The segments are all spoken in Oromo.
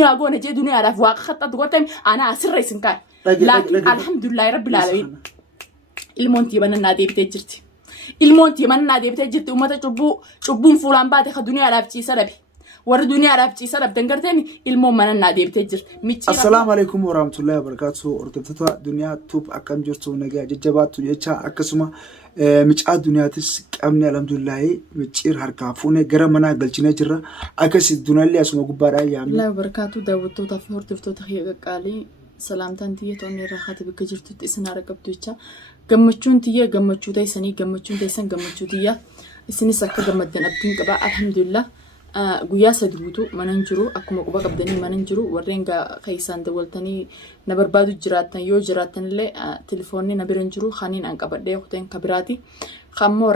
دنيا قونا جي دنيا لا فواق خطط قوتهم أنا أسر رئيس كان لكن الحمد لله رب العالمين المونتي من النادي بتجرتي المونتي من النادي بتجرتي وما تشبون فلان بعد الدنيا لا بتشي سربي ور الدنيا لا بتشي سرب دنقرتني المهم من النادي بتجرت السلام عليكم ورحمة الله وبركاته ورتبتها دنيا توب أكم جرتوا نجا ججبات تجيتها أكسمة مش الدنيا تسك أمني الحمد لله مشير هركافونه جرمنا قلتنا جرا أكس الدنيا اللي اسمه جبارة يعني لا بركاته داوتو تفهر تفتو تخيل قالي سلام تانتيه توني راحت بكجرت تسنا ركبتوچا جمچون تيه جمچو تيسني جمچون تيسن جمچو تيه اسني سكه جمدن ابين قبا الحمد لله غيا سدبوتو مننجرو اكما قبا قبدني مننجرو ورينغا خيسان دولتني نبربادو جراتن يو جراتن لي تليفوني نبرنجرو خانين انقبدي خوتن كبراتي خمو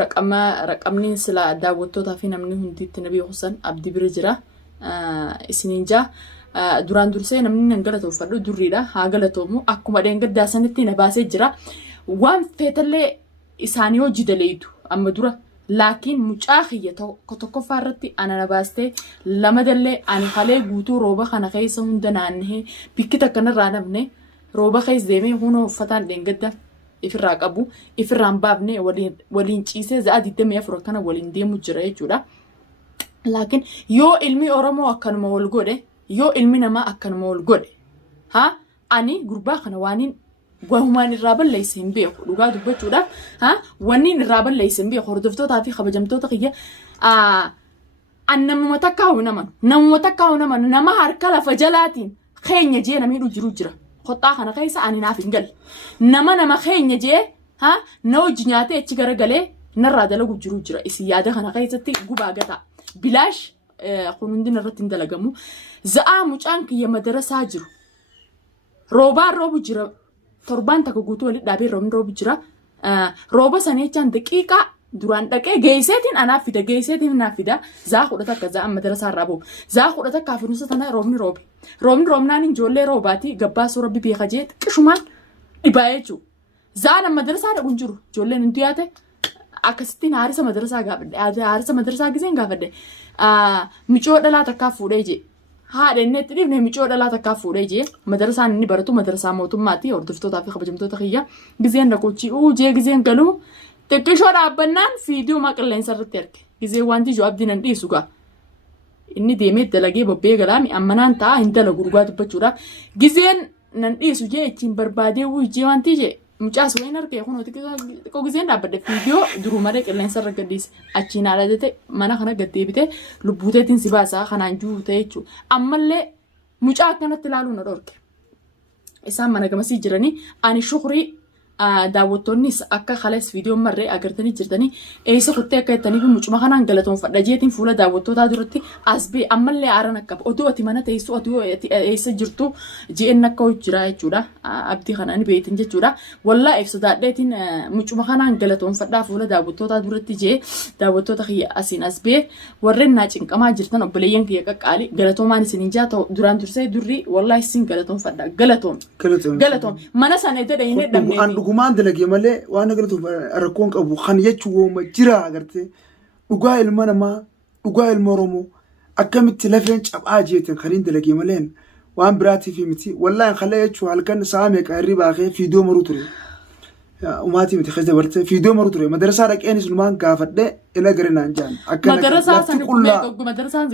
رقمني سلا داوتو تافي نمني هنديت نبي حسن عبد برجرا اسنينجا duraan dursee namni nan galatu fadhu durriidha haa galatuumu akkuma dheengaddaa sanitti na baasee jira waan feetallee isaanii hojii daleedu amma dura laakiin mucaa xiyya tokko faarratti ana na baastee lama dallee ani halee guutuu rooba kana keessa hunda naannee bikkita kanarraa nafne rooba keessa deemee hunoo uffataan dheengadda ifirraa qabu ifirraan baafne waliin ciisee za'a 24 kana waliin deemu jira jechuudha laakiin yoo ilmi oromoo akkanuma wal godhe yoo ilmi namaa akkanuma wal godhe ha ani gurbaa kana waanin wahumaan irraa balleeysen beeku dhugaa dubbachuudha ha wannin irraa balleeysen beeku hordoftootaa fi kabajamtoota kiyya annamuma takkaa'u naman nama harka lafa jalaatiin keenya jee namiidhu jiru jira qoxxaa kana keessa ani naaf hin galle nama keenya jee ha na hojii nyaatee achi garagalee narraa dalagu jiru jira isin yaada kana keessatti gubaa gataa bilaash خنودين الرتين دلقمو زعا مجان كي مدرسة جرو روبان روب جرا تربان تكوكوتو اللي دابي روب جرا روبا سنيتان دقيقة duraan dhaqee geesseetiin anaafida geesseetiin naafida zaa khudata kaza madrasa rabo zaa khudata kaafinusa tana roobni roobnaan ijoollee roobaati gabbaa soo rabbi beekajeet qishumaan dhibaayechu zaa na madrasa dhaqun jiru ijoolleen hindu yaate akkasittiin haarisa madrasaa giseen gaafadde micoo dhalaa takkaa fuudhee jee haadha inni itti dhibne micoo dhalaa takkaa fuudhee jee madrasaan inni baratu madrasaa mootummaati hordoftootaa fi kabajamtoota kiyya giseen dhaqochi jee giseen galuu xiqqishoo dhaabbannaan fiidiyoo maqilleensa irratti arge gisee wanti ijoo abdiin dhiisu gaa inni deemee dalagee bobbee galaami ammanaan ta'a hin dalagu dhugaa dubbachuudha giseen nan dhiisu jee ittiin barbaadee wujjee wanti jee mucaas wayin arge kunuuti xiqqoo giseen dhaabbadde fiidiyoo duruu malee qilleensa irra gadhiise achiin haadhatee mana kana gaddeebite lubbuuteetiin si baasaa kanaan juute jechuudha ammallee mucaa akkanatti ilaaluu na dhorke isaan mana gamasii jiranii ani shukurii daawwattoonnis akka khalees viidiyoo marree agartanii jirtanii eessa kuttee akka jettanii fi mucuma kanaan galatoonfadha jeetiin fuula daawwattootaa duratti asbee ammallee aaran akka oduu ati mana teessu oduu eessa jirtu ji'een akka hojjira jechuudha abdii kanaan beetin jechuudha wallaa eebsodaadheetiin mucuma kanaan galatoonfadhaa fuula daawwattootaa duratti jee daawwattoota kiyya asiin asbee warreen naa cinqamaa jirtan obboleeyyan kiyya qaqqaali galatoomaan isiniin jaa ta'u duraan dursee durri wallaa isin galatoonfadha galatoom mana sana edda hin dhabne Gumaan dalagee malee waan agartu rakkoon qabu kan jechuun jira agartee dhugaa ilma namaa dhugaa ilma oromoo akkamitti lafeen cabaa jeetan kan hin dalagee malee waan biraatiif miti wallaahi khalee jechuun halkan saamee qaarrii baakee fiidiyoo maruu ture umaatii miti keessa dabartee fiidiyoo maruu ture madrasaa dhaqeenis lumaan gaafadhee ina garinaan jaan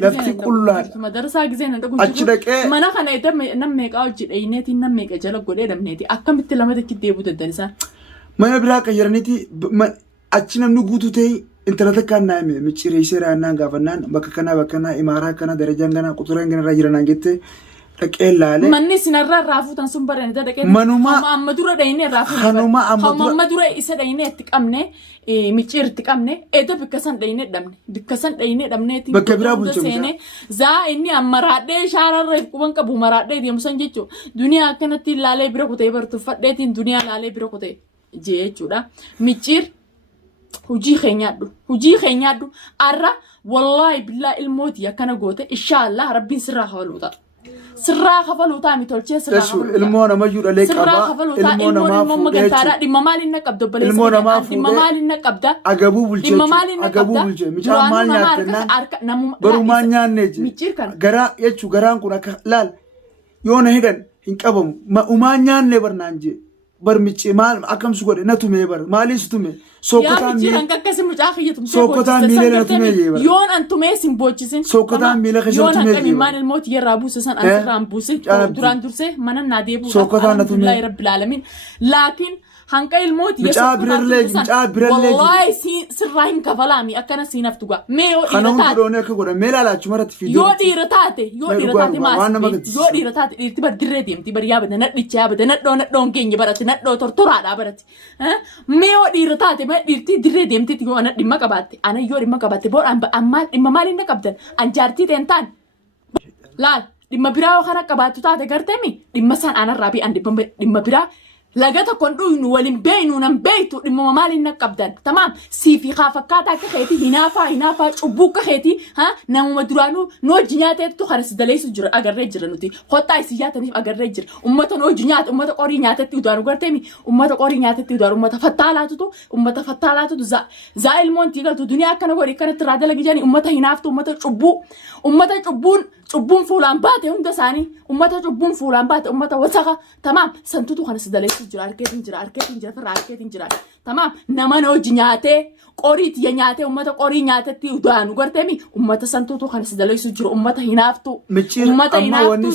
lafti qullaa madrasaa giseen achi dhaqee mana kana edda nammeeqaa hojii dhayineetiin nammeeqa jala godhee dhabneeti akkamitti lama takki deebuu dandanisaan mana biraa qayyaraniiti achi namni guutuu ta'e intala takkaan naame miccireessee raannaan gaafannaan bakka kanaa imaaraa kana darajaan kana quxureen kana irra jiranaan jettee dhaqee laale manni sinarraa raafuutan sun bareen edda dhaqee amma dura dhayinee raafuutan amma dura isa dhayinee itti qabne micciir itti qabne edda bikkasan dhayinee dhabneeti bakka biraa bulchame zaa inni amma raadhee shaararra quban qabu maraadhee deemsan jechuun duniyaa akkanatti laalee bira kutee bartuffadheetiin duniyaa laalee bira kutee jechuudha micciir hujii keenyaadhu arra wallaahi billaa ilmooti akkana goote inshaallah rabbiin sirraa hawwaluuta sirraa kafaluutaa mi tolchee sirraa kafaluutaa ilmoo nama iyyuu leeqa sirraa kafaluutaa ilmoon magantaadhaa dhimma maaliin na qabda ilmoo namaa dhimma maaliin na qabda agabuu bulchee dhimma maaliin na qabda micaan maal nyaattennaan baruu maal nyaanne garaa jechuu garaan kun akka laal yoo na hidhan hin qabamu umaan nyaanne barnaan jee bar micci maal akkamsu godhe na tumee bar maaliis tume sokkotaan miilee akkasi mucaa kiyyatum sokkotaan miilee na tumee jee bar yoon an tumee sin boochisin sokkotaan miilee keessa tumee jee yoon akkami maan ilmooti yerraa buuse san asirraan buuse duraan dursee mana naa deebuu sokkotaan na tumee rabbil alamin laakiin hanqa ilmooti micaa birallee wallahi sirraa hin kafalaami akkana siinaaf tugaa mee yoo kana hundi doonee akka godhan mee laalaachu maratti fiidoo yoo dhiira taate maas yoo dhiira taate dhiirti bar dirree deemti bar yaabate nadhicha yaabate nadhoon keenya barate nadhoo tortoraadhaa barate mee yoo dhiira taate mee dhiirti dirree deemtiti yoo ana dhimma qabaatte ana yoo dhimma qabaatte boodhaan ammaa dhimma maaliin na qabdan anjaartii teentaan laal dhimma biraa yoo kana qabaattu taate garteemi dhimma isaan anarraa bi'an dhimma biraa laga tokkon dhuynu walin beeynu nan beeytu dhimma maaliin na qabdan tamaam siifi haa fakkaataa akka keetii hinaafaa cubbuu akka keetii namuma duraanuu nooji nyaateetu kanas daleessu jira agarree jira nuti kottaa isi nyaataniif agarree jira ummata nooji nyaata ummata qorii nyaatetti udaanu garteemi ummata qorii nyaatetti udaanu ummata fattaalaatutu zaa ilmoontii galtu duniyaa akkana godhi akkanatti irraa dalagi jedhani ummata hinaaftu ummata cubbuun fuulaan baate hunda isaanii ummata cubbuun fuulaan baate ummata wasaqa tamaam santutu kanas daleessu jira arkeetiin jira firraa arkeetiin jira tamaam nama nooji nyaatee qoriiti ya nyaatee ummata qorii nyaatetti udaanu garteemi ummata santutu kanas daleessu jira ummata hinaaftu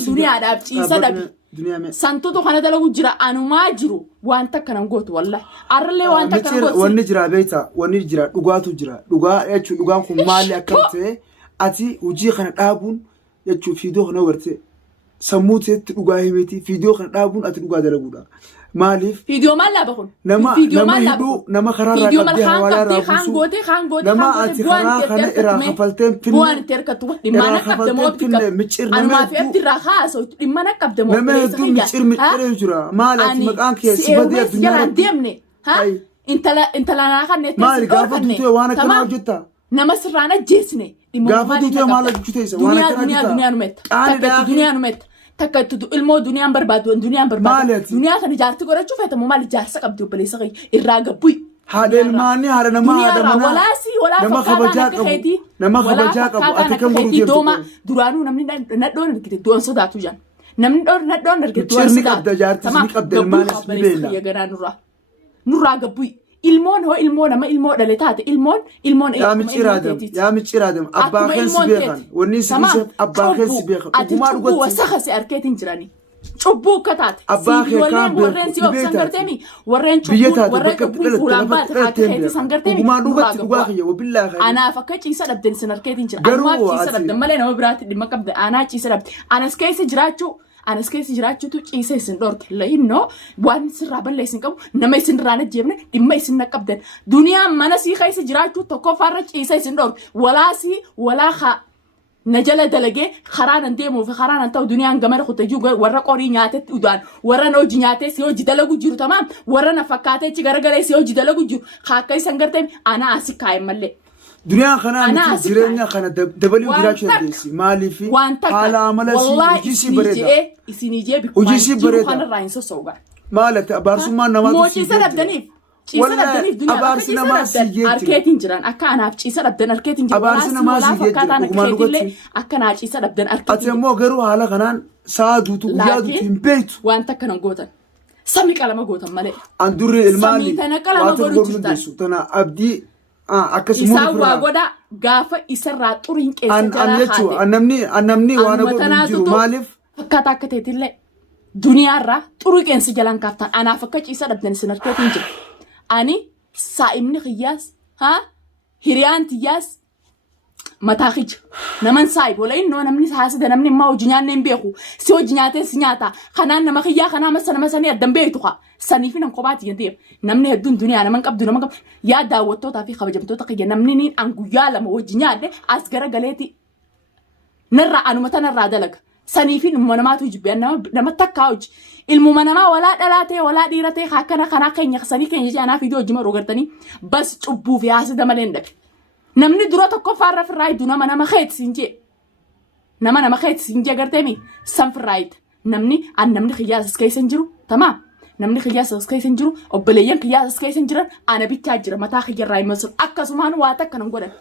duniyaadhaaf ciisa dhabi santutu kana dalagu jira anumaa jiru waan takka nan gootu wallahi arralee waan takka nan gootu wanni jira beeyta wanni jira dhugaatu jira dhugaa jechuun dhugaan kun maali akkam ta'e ati hojii kana dhaabuun jechuun fiidoo kana warte sammuu ta'etti dhugaa himeti fiidoo kana dhaabuun ati dhugaa dalaguudha maaliif fiidoo maal laaba kun nama hidhuu nama karaarraa qabdee hawaalaa irraa buusu nama ati karaa kana irraa kafalteen bu'aan itti harkattu dhimma na qabdamoo anumaa fi abdi irraa haasa'u dhimma na qabdamoo nama hedduu miciree jira maal ati maqaan kee si badee addunyaa deemne intala naa kanneetti maali gaafa duutee waan akkanaa hojjetta nama sirraan ajjeesne gaafa duutee maal hojjeteessa waan akkanaa duniyaa numetta takka itti ilmoo duniyaan barbaadu duniyaa kan ijaarti godhachuu feetamu maal ijaarsa qabdi obboleessa irraa gabbuyi haadha ilmaanii haadha namaa haadha manaa nama kabajaa qabu ati kan godhu dooma duraanuu namni nadhoon argite du'an sodaatu jaan namni nadhoon argite du'an sodaatu qabda jaartis ni qabda ilmaanis ni beela nurraa gabbuyi ilmoon hoo ilmoo nama ilmoo dhale taate ilmoon yaa micciiraadam abbaa keessi beekan wanni si abbaa keessi beekan dhugumaa dhugatti wasaka si arkeetiin jirani cubbuu akka taate abbaa kee kaan warreen si obsan garteemi warreen cubbuu warreen cubbuu fuulaan baate akka keetii san garteemi dhugumaa dhugatti dhugaa kiyya wabillaa kiyya anaaf akka ciisa dhabden sin arkeetiin jira anumaaf ciisa dhabden malee nama biraatti dhimma qabda anaa ciisa dhabde anas keessa jiraachuutu ciisa isin dhorke layinnoo waan sirraa balleessin qabu nama isin irraa najjeebne dhimma isin naqabdan duniyaan mana sii keessa jiraachuu tokkoffaarra ciisa isin dhorke walaa najala dalagee karaa nan deemuuf karaa nan ta'u duniyaan gamara kutajuu warra qorii nyaatetti udaan warra hojii nyaatee si hojii dalagu jiru tamaam warra na fakkaatee ci garagalee si hojii dalagu jiru akka isan garteen ana asi kaa'e mallee. Duniyaan kanaan jireenya kana dabaluu jiraachuu dandeessi maaliif haala amala hojii bareeda hojii si bareeda maalati abaarsummaan namaatu ciisa dhabdaniif abaarsi namaa si jeetti arkeetiin jiran akka anaaf ciisa dhabdan arkeetiin jiran abaarsi namaa si jeetti akka naa ciisa dhabdan arkeetiin ati immoo garuu haala kanaan sa'a duutu guyyaa duutu hin beektu waan takka nan gootan samii qalama gootan malee an durri ilmaanii waan tokko godhuu dandeessu tana abdii akkasuma isaa waa godha gaafa isarraa xuriin keessa jalaa haate annamni waan godhu jiru maaliif fakkaata akka ta'etillee duniyaarraa xurii qeensi jalaan kaaftan anaaf akka ciisa dhabdan isin arkeetiin jira ani saa'imni xiyyaas hiriyaan tiyyaas mataa xija naman saa'ib wala innoo namni haasida namni immaa hojii nyaanne hin beeku si hojii nyaatee si nyaata kanaan nama xiyyaa kanaa masa nama sanii addan beektu haa saniifi nan kophaati jedheef namni hedduun duniyaa naman qabdu yaa daawwattootaa fi kabajamtoota xiyya namni niin an guyyaa lama hojii nyaadhe as gara galeeti narraa anumata narraa dalaga saniifi dhumma namaatu jibbee nama takkaa hojii ilmuma namaa walaa dhalaatee walaa dhiiratee akkana kanaa keenya sanii keenya jaanaa fi hojii maroo gartanii bas cubbuu fi haasida malee hin dhabe namni dura tokko faarra firraa hedduu nama keetiin jee nama keetti sinjee garteemi sanfirraayit namni qiyyaasas keessan jiru tamaam namni qiyyaasas keessan jiru obboleeyyan qiyyaasas keessan jiran ana bichaa jira mataa kiyyarraa himasu akkasumaan waa takka nan godhan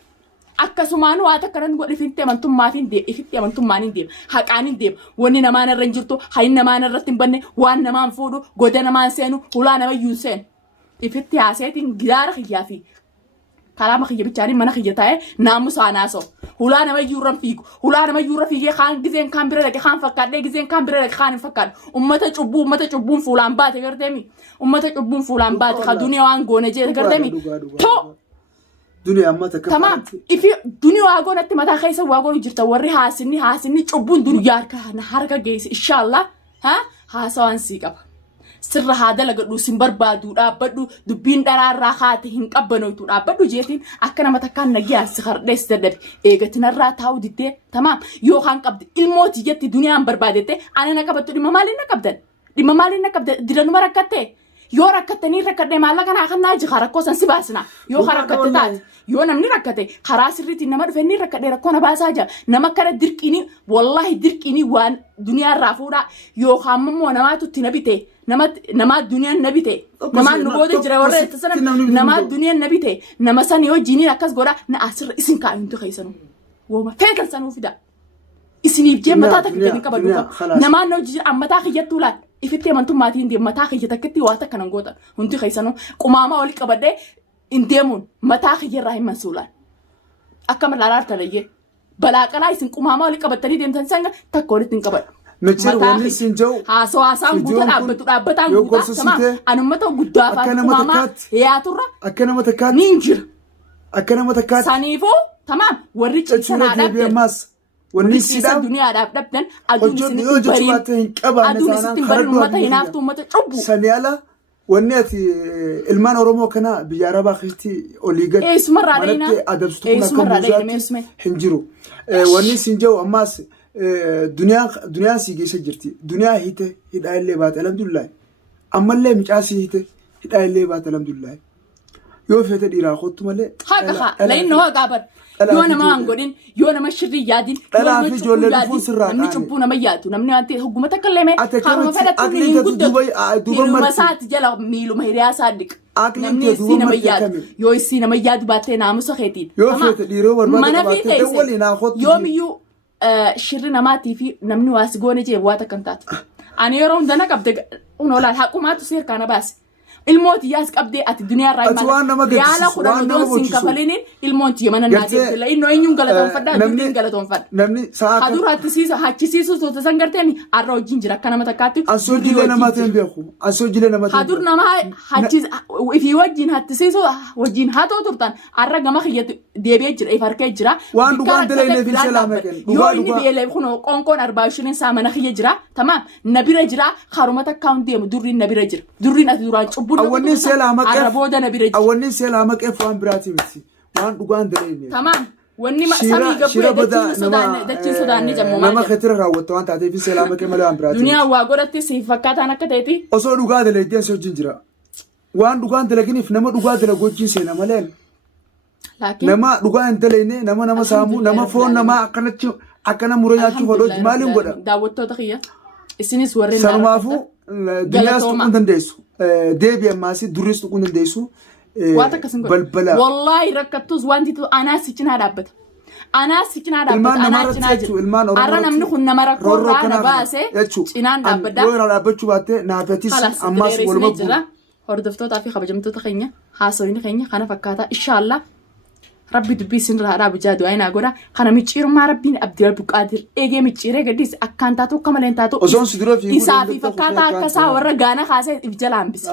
akkasumaan waa takka nan godhe ifitti amantummaatiin deema ifitti amantummaan deema haqaan deema wanni namaan irra hin jirtu hayin namaan irratti hin banne waan namaan fuudhu goda namaan seenu hulaa nama iyyuu seenu ifitti haaseetiin gidaara kiyyaa fi kalaama kiyya bichaanii mana kiyya taa'ee naamusaa naasoo hulaa nama iyyuurran fiigu hulaa nama iyyuurra fiigee kaan gizeen kaan bira dhaqe kaan fakkaadhee gizeen kaan bira dhaqe kaan hin fakkaadhu ummata cubbuun fuulaan baate garteemi ummata cubbuun fuulaan baate ka duniyaa waan goone jee garteemi too duniyaa amma takka tamaam ifi duniyaa waa goonatti mataa keessa waa goonu jirta warri haasinni cubbuun duniyaa harka geesse inshaallah haasawaan sii qaba sirra haa dalagadhu sin barbaadu dhaabbadhu dubbiin dharaarraa haate hin qabbanoytu dhaabbadhu jeetiin akka nama takkaan nagiyaa si hardhees dadhabe eegatinarraa taa'u diddee tamaam yookaan qabdi ilmooti jetti duniyaan barbaadette ana na qabattu dhimma maaliin na qabdan diranuma rakkattee yoo rakkattanii rakkadhee maallaqa naa kannaa jika rakkoo san si baasna yoo rakkatte taate yoo namni rakkate karaa sirriitiin nama dhufe inni rakkadhee rakkoo na baasaa jira nama kana dirqiinii wallahi dirqiinii waan duniyaarraa fuudhaa yookaan immoo namaatutti na bite nama duniyaan na bite namaan nu booda jira warra itti sana nama duniyaan na bite nama san yoo jiiniin akkas godhaa na asirra isin kaa'intu keessanu wooma feekan sanuu fida isiniif jee mataa takkitti qabadhu namaan na hojii ammataa kiyyattuu laal ifitti amantummaatiin deemu mataa kiyya takkitti waa takka nan gootan hundi keessanuu qumaama oli qabadhee in deemuun mataa kiyyarraa hin mansuulaan akka malaalaa talayyee balaa qalaa isin qumaama oli qabattanii deemtan sanga takka walitti hin qabadhu. Mechir wanni siin jau haasawaan guutaa dhaabbataan guutaa sama anummata guddaa afaan qumaama yaaturra akka nama takkaatti niin jira akka nama takkaatti saniifuu tamaam warri ciisanaa dhaabdan wanni sidaan duniyaadhaaf dhabdan aduun isinitti bariin ummata hinaaftu ummata cubbu saniala wanni ati ilmaan oromoo kana biyya arabaa keessatti olii gad eessumarraa dheeyna adabsitu kun akka muuzaatti hin jiru wanni siin jau ammaas duniyaan sii geessa jirti duniyaa hite hidhaa illee baate alhamdulillah ammallee micaa sii hite hidhaa illee baate alhamdulillah yoo fete dhiiraa kottu malee haqa lain no gaabar yoo nama waan godhin yoo nama shirrii yaadin namni cubbuu nama yaadu namni waan ta'e hogguma takka illee mee haruma fedhatu hin guddatu hiruma isaati jala miiluma hiriyaa isaa dhiqa namni isii nama yaadu yoo isii nama yaadu baattee naamusa keetiin yoo fete dhiiroo barbaada baattee dawwali naa kottu yoomiyyuu shirri namaatii fi namni waasi goone jee waa takkan taatu ani yeroo hundana qabde unoolaal haqumaatu seerkaana baase ilmooti yaas qabdee ati duniyaarraa yaala kudhan odoon siin kafaliniin ilmooti yemana naateetti la innoo eenyuun galatoonfadhaa dubbiin galatoonfadha namni hadur hachisiisu soota san garteemi arra wajjin jira akka nama takkaatti ansoo jilee namaatiin beeku ansoo jilee namaatiin hadur nama ifii wajjin hattisiisu wajjin hatoo turtan arra gama kiyyatu deebi'ee jira if harkee jira waan dhugaan dalee fi seelaameen yoo inni beelee kun qoonqoon 45 saa mana kiyya jira tamaam nabira jira haruma takkaan deemu durriin nabira jira durriin ati duraan cubbu awwanni seela maqeef waan biraati miti waan dhugaan dalee tamaam wanni samii gabbee dachiin sodaanni jammoo nama ketira raawwatta waan taateef seela maqee malee waan biraati duniyaa waa godhatte siif fakkaataan akka ta'eeti osoo dhugaa dalee jees wajjin jira waan dhugaan dalaginiif nama dhugaa dalaguu wajjin seena malee nama dhugaa hin daleene nama saamuu nama foon nama akkanatti akkana mura nyaachuu fadhooji maaliin godha daawwattoota kiyya isinis warreen sanumaafuu duniyaas tuquun dandeessu deebi ammaasi durris tuquun dandeessu balbala wallahi rakkattus wanti anaa si cinaa dhaabbata anaa cinaa jira arra namni kun nama rakkoorraa na baase cinaan dhaabbaddaa yoo irraa dhaabbachuu baatte naafatis ammaas waluma jira hordoftootaa fi kabajamtoota keenya haasoyni keenya kana fakkaataa inshaallah rabbi dubbii sinirraa dhaabu jaadu ayinaa godha kana micciirummaa rabbiin abdii abduqaadir eegee micciiree gaddiis akkaan taatu akka maleen taatu osoon si dura fi isaa fi fakkaataa akka isaa warra gaana kaasee if jala hambisa.